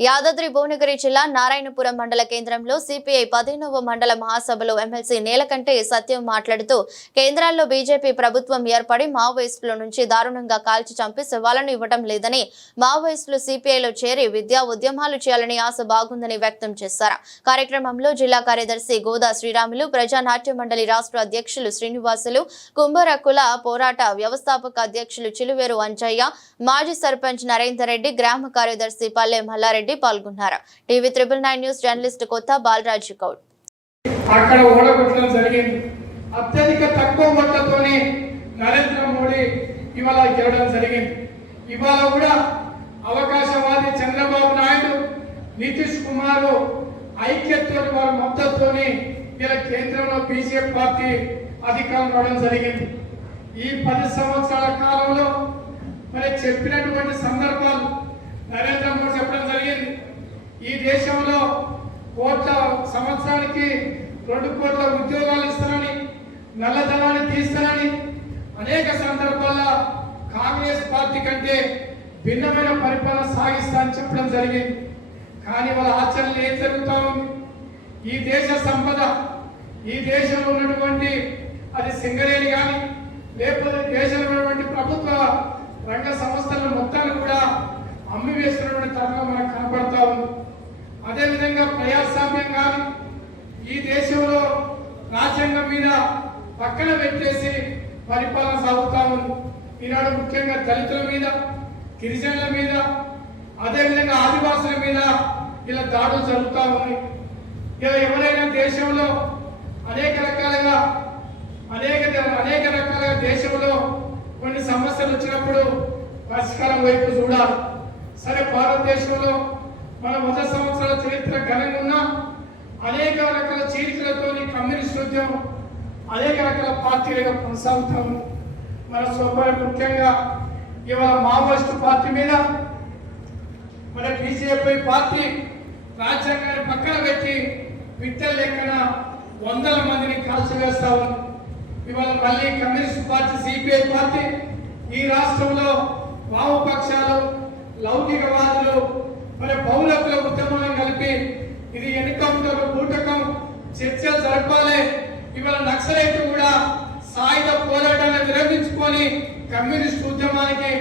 యాదాద్రి భువనగిరి జిల్లా నారాయణపురం మండల కేంద్రంలో సిపిఐ పదిహేనవ మండల మహాసభలో ఎమ్మెల్సీ నేలకంటే సత్యం మాట్లాడుతూ కేంద్రాల్లో బీజేపీ ప్రభుత్వం ఏర్పడి మావోయిస్టుల నుంచి దారుణంగా కాల్చి చంపి శివాలను ఇవ్వడం లేదని మావోయిస్టులు సిపిఐలో చేరి విద్యా ఉద్యమాలు చేయాలని ఆశ బాగుందని వ్యక్తం చేశారు. కార్యక్రమంలో జిల్లా కార్యదర్శి గోదా శ్రీరాములు ప్రజానాట్య మండలి రాష్ట్ర అధ్యక్షులు శ్రీనివాసులు కుంభరకుల పోరాట వ్యవస్థాపక అధ్యక్షులు చిలువేరు అంజయ్య మాజీ సర్పంచ్ నరేందర్ రెడ్డి గ్రామ కార్యదర్శి పల్లె మల్లారెడ్డి పాల్గొన్నారు. TV triple nine news journalist Kotha Balaraju Goud. అక్కడ ఓడగొట్టడం జరిగింది. అత్యధిక తక్కువ ఓట్లతోనే నరేంద్ర మోడీ ఇవాళ గెలవడం జరిగింది. ఇవాళ కూడా అవకాశవాది చంద్రబాబు నాయుడు నితీష్ కుమార్ ఐక్యతతో వారి మద్దతుతోని ఇలా కేంద్రంలో బీజేపీ పార్టీ అధికారం రావడం జరిగింది. ఈ పది సంవత్సరాల కాలంలో మరి చెప్పినటువంటి సందర్భాలు నరేంద్ర మోడీ చెప్పడం జరిగింది ఈ దేశంలో కోట్ల సంవత్సరానికి రెండు కోట్ల ఉద్యోగాలు ఇస్తానని నల్లధనాన్ని తీస్తానని అనేక సందర్భాల్లో కాంగ్రెస్ పార్టీ కంటే భిన్నమైన పరిపాలన సాగిస్తా అని చెప్పడం జరిగింది. కానీ వాళ్ళ ఆచరణలు ఏం జరుగుతా ఉంది? ఈ దేశ సంపద ఈ దేశంలో ఉన్నటువంటి అది సింగరేణి కానీ లేకపోతే దేశంలో ఉన్నటువంటి ప్రభుత్వ రంగ సంస్థల మొత్తాన్ని కూడా అమ్మి వేస్తున్నటువంటి తరంగం అదేవిధంగా ప్రజాస్వామ్యం కానీ ఈ దేశంలో రాజ్యాంగం మీద పక్కన పెట్టేసి పరిపాలన సాగుతాము. ఈనాడు ముఖ్యంగా దళితుల మీద గిరిజనుల మీద అదేవిధంగా ఆదివాసుల మీద ఇలా దాడులు జరుగుతూ ఉన్నాయి. ఇలా ఎవరైనా దేశంలో అనేక రకాలుగా అనేక అనేక రకాలుగా దేశంలో కొన్ని సమస్యలు వచ్చినప్పుడు పరిష్కారం వైపు చూడాలి. సరే భారతదేశంలో మన వంద సంవత్సరాల చరిత్ర ఘనంగా ఉన్న అనేక రకాల చీలికలతో కమ్యూనిస్ట్ ఉద్యమం అనేక రకాల పార్టీలుగా కొనసాగుతాము. మన సోపాలు ముఖ్యంగా ఇవాళ మావోయిస్టు పార్టీ మీద మన బీజేపీ పార్టీ రాజ్యాంగాన్ని పక్కన పెట్టి విట్టల లెక్కన వందల మందిని కాల్చివేస్తాము. ఉంది ఇవాళ మళ్ళీ కమ్యూనిస్ట్ పార్టీ సిపిఐ పార్టీ ఈ రాష్ట్రంలో వామపక్షాలు లౌకికవాదులు మరి పౌరకుల ఉద్యమాన్ని కలిపి ఇది ఎన్నికౌంటర్ కూటకం చర్చలు జరపాలి. ఇవాళ నక్సలైట్లు కూడా సాయుధ పోరాటాన్ని విరమించుకొని కమ్యూనిస్ట్ ఉద్యమానికి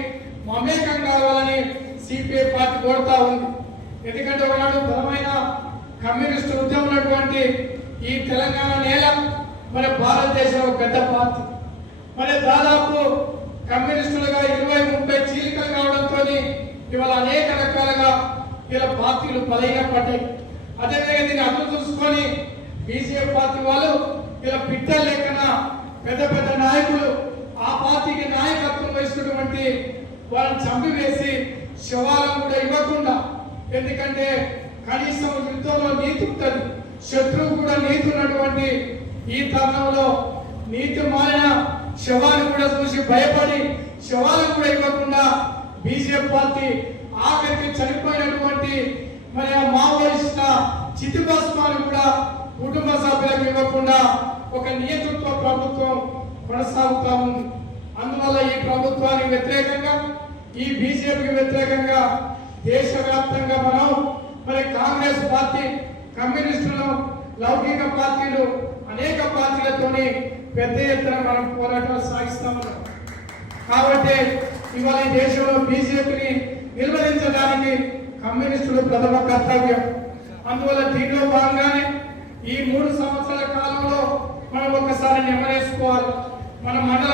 మమేకం కావాలని సిపిఐ పార్టీ కోరుతా ఉంది. ఎందుకంటే ఒకనాడు బలమైన కమ్యూనిస్ట్ ఉద్యమం ఉన్నటువంటి ఈ తెలంగాణ నేల మరి భారతదేశం పెద్ద పార్టీ. మరి దాదాపు కమ్యూనిస్టులుగా ఇరవై ముప్పై చీలికలు కావడంతో ఇవాళ అనేక రకాలుగా ఇలా పార్టీలు బలహీన పడ్డాయి అదేవిధంగా దీన్ని అర్థం చూసుకొని బీజేపీ పార్టీ వాళ్ళు ఇలా పిట్టల లెక్కన పెద్ద పెద్ద నాయకులు ఆ పార్టీకి నాయకత్వం వహిస్తున్నటువంటి వాళ్ళని చంపివేసి శవాలను కూడా ఇవ్వకుండా ఎందుకంటే కనీసం యుద్ధంలో నీతి ఉంటుంది. శత్రువు కూడా నీతి ఉన్నటువంటి ఈ తరుణంలో నీతి మారిన శవాలు కూడా చూసి భయపడి శవాలను కూడా ఇవ్వకుండా బీజేపీ పార్టీ ఆఖరికి చనిపోయినటువంటి మరి ఆ మావోయిస్టుల చితిభస్మాలు కూడా కుటుంబ సభ్యులకు ఇవ్వకుండా ఒక నియంతృత్వ ప్రభుత్వం కొనసాగుతా ఉంది. అందువల్ల ఈ ప్రభుత్వానికి వ్యతిరేకంగా ఈ బీజేపీకి వ్యతిరేకంగా దేశవ్యాప్తంగా మనం మరి కాంగ్రెస్ పార్టీ కమ్యూనిస్టులు లౌకిక పార్టీలు అనేక పార్టీలతోని పెద్ద ఎత్తున మనం పోరాటాలు సాగిస్తాం కాబట్టి ఇవాళ ఈ దేశంలో బీజేపీని నిర్వహించడానికి కమ్యూనిస్టులు ప్రథమ కర్తవ్యం. అందువల్ల దీనిలో భాగంగానే ఈ మూడు సంవత్సరాల కాలంలో మనం ఒకసారి నెమరేసుకోవాలి. మన మండల